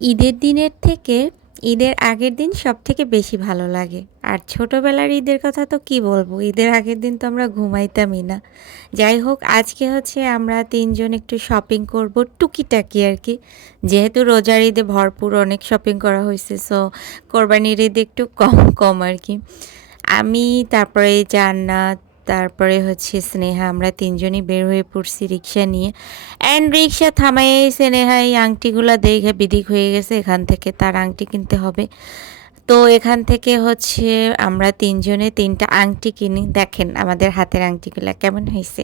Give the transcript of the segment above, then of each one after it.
ঈদের দিনের থেকে ঈদের আগের দিন সবথেকে বেশি ভালো লাগে। আর ছোটবেলার ঈদের কথা তো কি বলবো, ঈদের আগের দিন তো আমরা ঘুমাইতামই না। যাই হোক, আজকে হচ্ছে আমরা ৩ জন একটু শপিং করব টুকিটাকি আরকি। যেহেতু রোজার ঈদে ভরপুর অনেক শপিং করা হইছে, সো কোরবানির ঈদে একটু কম, কম আরকি। আমি, তারপরে জান্নাত, তারপরে হচ্ছে স্নেহা, আমরা ৩ জনই বের হয়ে পড়ছি রিক্সা নিয়ে। অ্যান্ড রিক্সা থামাইয়াই স্নেহা এই আংটিগুলা দেখে বিদিক হয়ে গেছে, এখান থেকে তার আংটি কিনতে হবে। তো এখান থেকে হচ্ছে আমরা ৩ জনে ৩টা আংটি কিনি। দেখেন আমাদের হাতের আংটিগুলা কেমন হইছে।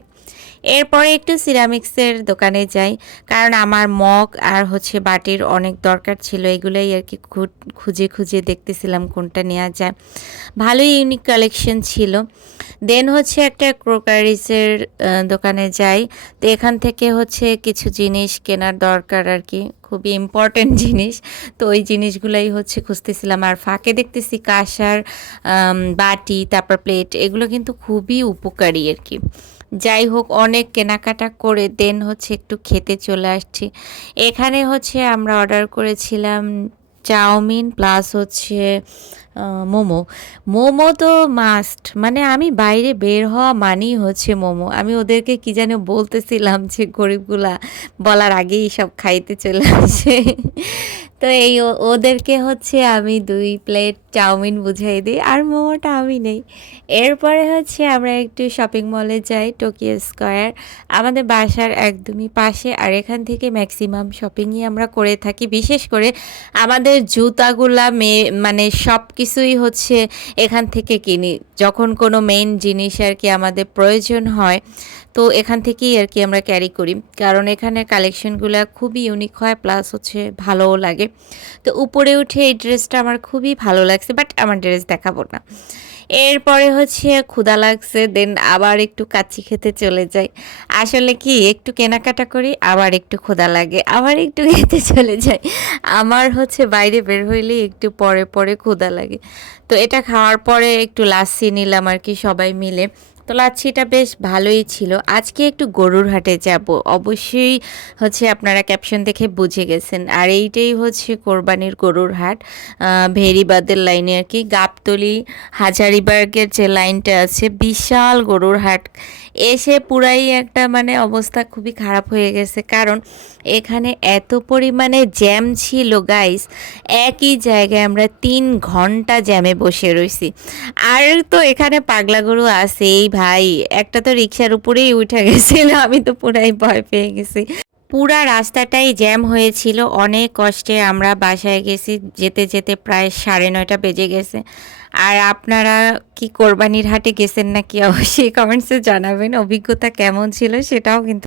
এরপরে একটু সিরামিক্সের দোকানে যাই, কারণ আমার মগ আর হচ্ছে বাটির অনেক দরকার ছিল। এগুলাই আর কি খুঁজে খুঁজে দেখতেছিলাম কোনটা নেওয়া যায়। ভালোই ইউনিক কালেকশন ছিল। দেন হচ্ছে একটা ক্রোকারিসের দোকানে যাই। তো এখান থেকে হচ্ছে কিছু জিনিস কেনার দরকার আর কি, খুবই ইম্পর্টেন্ট জিনিস। তো ওই জিনিসগুলাই হচ্ছে খুঁজতেছিলাম, আর ফাঁকে দেখতেছি কাঁসার বাটি, তারপর প্লেট, এগুলো কিন্তু খুবই উপকারী আর কি। যাই হোক, অনেক কেনাকাটা করে দেন হচ্ছে একটু খেতে চলে আসছি। এখানে হচ্ছে আমরা অর্ডার করেছিলাম চাউমিন প্লাস হচ্ছে মোমো। মোমো তো মাস্ট, মানে আমি বাইরে বের হওয়া মানেই হচ্ছে মোমো। আমি ওদেরকে কি যেন বলতেছিলাম যে গরিবগুলা বলার আগেই সব খাইতে চলে আসে। তো এই ওদেরকে হচ্ছে আমি ২ প্লেট চাউমিন বুঝাই দিই, আর মোমোটা আমি নেই। এরপরে হচ্ছে আমরা একটু শপিং মলে যাই, টোকিও স্কয়ার। আমাদের বাসার একদমই পাশে, আর এখান থেকে ম্যাক্সিমাম শপিংই আমরা করে থাকি। বিশেষ করে আমাদের জুতাগুলা মানে সব কিছুই হচ্ছে এখান থেকে কিনি। যখন কোনো মেইন জিনিস আর কি আমাদের প্রয়োজন হয়, তো এখান থেকেই আর কি আমরা ক্যারি করি, কারণ এখানে কালেকশনগুলো খুবই ইউনিক হয়, প্লাস হচ্ছে ভালোও লাগে। তো উপরে উঠে এই ড্রেসটা আমার খুবই ভালো লাগছে, বাট আমার ড্রেস দেখাবো না। এরপরে হচ্ছে ক্ষুধা লাগছে, দেন আবার একটু কাচ্চি খেতে চলে যাই। আসলে কি, একটু কেনাকাটা করি, আবার একটু ক্ষুধা লাগে, আবার একটু খেতে চলে যাই। আমার হচ্ছে বাইরে বের হইলেই একটু পরে পরে ক্ষুধা লাগে। তো এটা খাওয়ার পরে একটু লাচ্ছি নিলাম আর কি সবাই মিলে। তো লাচ্ছিটা বেশ ভালোই ছিল। আজকে একটু গরুর হাটে যাব, অবশ্যই হচ্ছে আপনারা ক্যাপশন দেখে বুঝে গেছেন। আর এইটাই হচ্ছে কোরবানির গরুর হাট, ভেরিবাদের লাইনে আর কি, গাবতলী হাজারিবাগের যে লাইনটা আছে, বিশাল গরুর হাট। এসে পুরাই একটা মানে অবস্থা খুবই খারাপ হয়ে গেছে, কারণ এখানে এত পরিমাণে জ্যাম ছিল গাইস। একই জায়গায় আমরা ৩ ঘন্টা জ্যামে বসে রইছি। আর তো এখানে পাগলা গরু আছেই ভাই, একটা তো রিক্সার উপরেই উঠে গেছিল, আমি তো পুরাই ভয় পেয়ে গেছি। পুরা রাস্তাটাই জ্যাম হয়েছিল, অনেক কষ্টে আমরা বাসায় গেছি, যেতে যেতে প্রায় ৯:৩০ বেজে গেছে। আর আপনারা কি কোরবানির হাটে গেছেন নাকি অবশ্যই কমেন্টসে জানাবেন, অভিজ্ঞতা কেমন ছিল সেটাও কিন্তু